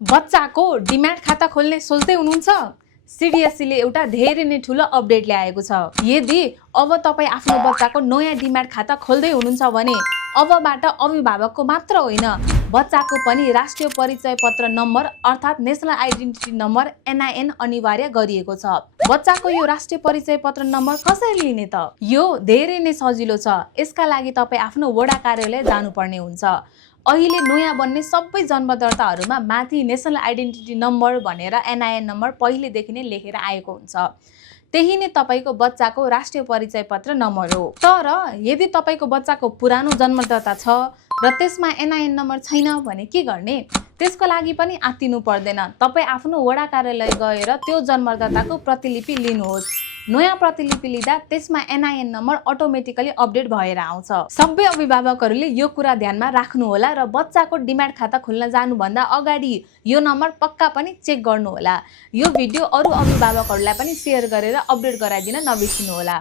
बच्चाको डिम्याट खाता खोल्ने सोच्दै हुनुहुन्छ? सिडिएससीले एउटा धेरै नै ठुलो अपडेट ल्याएको छ। यदि अब तपाईँ आफ्नो बच्चाको नयाँ डिम्याट खाता खोल्दै हुनुहुन्छ भने अबबाट अभिभावकको मात्र होइन, बच्चाको पनि राष्ट्रिय परिचय पत्र नम्बर अर्थात् नेसनल आइडेन्टिटी नम्बर NIN अनिवार्य गरिएको छ। बच्चाको यो राष्ट्रिय परिचय पत्र नम्बर कसरी लिने त? यो धेरै नै सजिलो छ। यसका लागि तपाईँ आफ्नो वडा कार्यालय जानुपर्ने हुन्छ। अहिले नयाँ बन्ने सबै जन्म दर्ताहरूमा माथि नेसनल आइडेन्टिटी नम्बर भनेर NIN नम्बर पहिलेदेखि नै लेखेर आएको हुन्छ। त्यही नै तपाईको बच्चाको राष्ट्रिय परिचय पत्र नम्बर हो। तर यदि तपाईको बच्चाको पुरानो जन्म दर्ता छ र त्यसमा NIN नम्बर छैन भने के गर्ने? त्यसको लागि पनि आत्तिनु पर्दैन। तपाईँ आफ्नो वडा कार्यालय गएर त्यो जन्म दर्ताको प्रतिलिपि लिनुहोस्। नयाँ प्रतिलिपि लिँदा त्यसमा NIN नम्बर अटोमेटिकली अपडेट भएर आउँछ। सबै अभिभावकहरूले यो कुरा ध्यानमा राख्नुहोला र बच्चाको डिम्याट खाता खोल्न जानुभन्दा अगाडि यो नम्बर पक्का पनि चेक गर्नुहोला। यो भिडियो अरू अभिभावकहरूलाई पनि सेयर गरेर अपडेट गराइदिन नबिर्सिनुहोला।